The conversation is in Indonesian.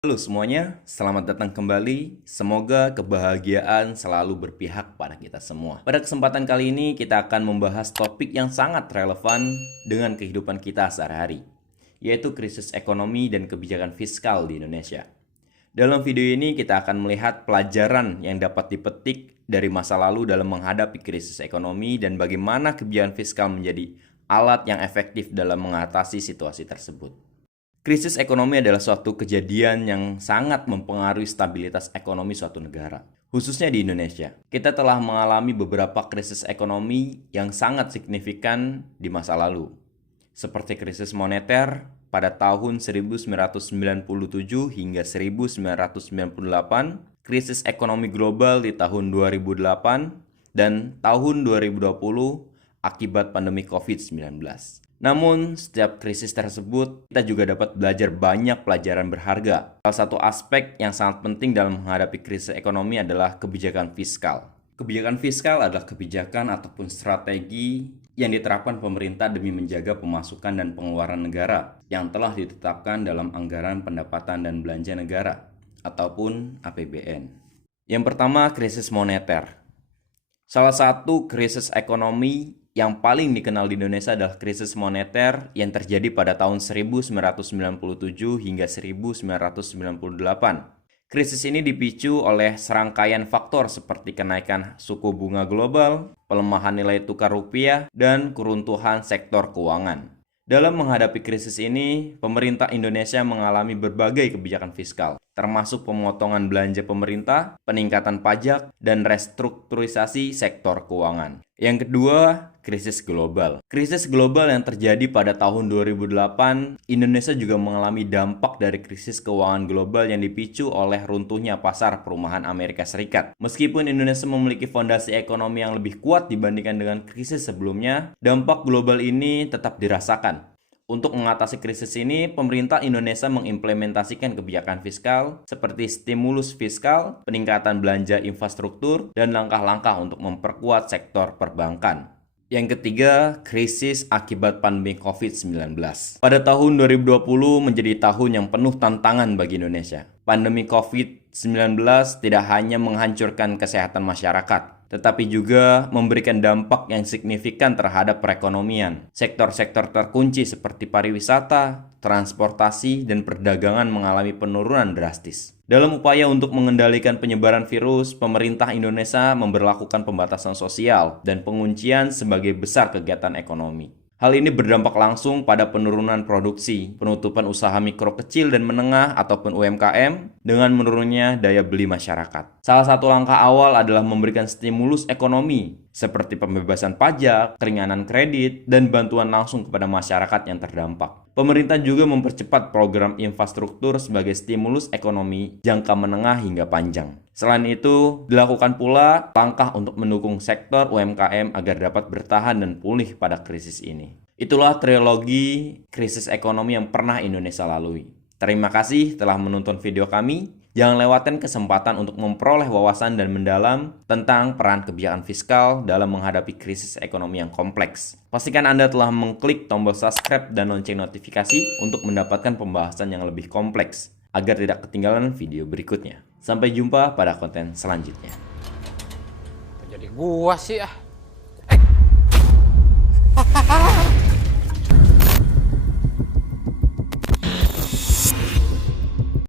Halo semuanya, selamat datang kembali. Semoga kebahagiaan selalu berpihak pada kita semua. Pada kesempatan kali ini kita akan membahas topik yang sangat relevan dengan kehidupan kita sehari-hari, yaitu krisis ekonomi dan kebijakan fiskal di Indonesia. Dalam video ini kita akan melihat pelajaran yang dapat dipetik dari masa lalu dalam menghadapi krisis ekonomi dan bagaimana kebijakan fiskal menjadi alat yang efektif dalam mengatasi situasi tersebut. Krisis ekonomi adalah suatu kejadian yang sangat mempengaruhi stabilitas ekonomi suatu negara, khususnya di Indonesia. Kita telah mengalami beberapa krisis ekonomi yang sangat signifikan di masa lalu, seperti krisis moneter pada tahun 1997 hingga 1998, krisis ekonomi global di tahun 2008, dan tahun 2020 akibat pandemi COVID-19. Namun, setiap krisis tersebut, kita juga dapat belajar banyak pelajaran berharga. Salah satu aspek yang sangat penting dalam menghadapi krisis ekonomi adalah kebijakan fiskal. Kebijakan fiskal adalah kebijakan ataupun strategi yang diterapkan pemerintah demi menjaga pemasukan dan pengeluaran negara yang telah ditetapkan dalam Anggaran Pendapatan dan Belanja Negara ataupun APBN. Yang pertama, krisis moneter. Salah satu krisis ekonomi yang paling dikenal di Indonesia adalah krisis moneter yang terjadi pada tahun 1997 hingga 1998. Krisis ini dipicu oleh serangkaian faktor seperti kenaikan suku bunga global, pelemahan nilai tukar rupiah, dan keruntuhan sektor keuangan. Dalam menghadapi krisis ini, pemerintah Indonesia mengalami berbagai kebijakan fiskal, termasuk pemotongan belanja pemerintah, peningkatan pajak, dan restrukturisasi sektor keuangan. Yang kedua, krisis global. Krisis global yang terjadi pada tahun 2008, Indonesia juga mengalami dampak dari krisis keuangan global yang dipicu oleh runtuhnya pasar perumahan Amerika Serikat. Meskipun Indonesia memiliki fondasi ekonomi yang lebih kuat dibandingkan dengan krisis sebelumnya, dampak global ini tetap dirasakan. Untuk mengatasi krisis ini, pemerintah Indonesia mengimplementasikan kebijakan fiskal seperti stimulus fiskal, peningkatan belanja infrastruktur, dan langkah-langkah untuk memperkuat sektor perbankan. Yang ketiga, krisis akibat pandemi COVID-19. Pada tahun 2020 menjadi tahun yang penuh tantangan bagi Indonesia. Pandemi COVID-19 tidak hanya menghancurkan kesehatan masyarakat, tetapi juga memberikan dampak yang signifikan terhadap perekonomian. Sektor-sektor terkunci seperti pariwisata, transportasi, dan perdagangan mengalami penurunan drastis. Dalam upaya untuk mengendalikan penyebaran virus, pemerintah Indonesia memberlakukan pembatasan sosial dan penguncian sebagai besar kegiatan ekonomi. Hal ini berdampak langsung pada penurunan produksi, penutupan usaha mikro kecil dan menengah ataupun UMKM, dengan menurunnya daya beli masyarakat. Salah satu langkah awal adalah memberikan stimulus ekonomi, seperti pembebasan pajak, keringanan kredit, dan bantuan langsung kepada masyarakat yang terdampak. Pemerintah juga mempercepat program infrastruktur sebagai stimulus ekonomi jangka menengah hingga panjang. Selain itu, dilakukan pula langkah untuk mendukung sektor UMKM agar dapat bertahan dan pulih pada krisis ini. Itulah trilogi krisis ekonomi yang pernah Indonesia lalui. Terima kasih telah menonton video kami. Jangan lewatkan kesempatan untuk memperoleh wawasan dan mendalam tentang peran kebijakan fiskal dalam menghadapi krisis ekonomi yang kompleks. Pastikan Anda telah mengklik tombol subscribe dan lonceng notifikasi untuk mendapatkan pembahasan yang lebih kompleks, agar tidak ketinggalan video berikutnya. Sampai jumpa pada konten selanjutnya. Jadi gua sih ah.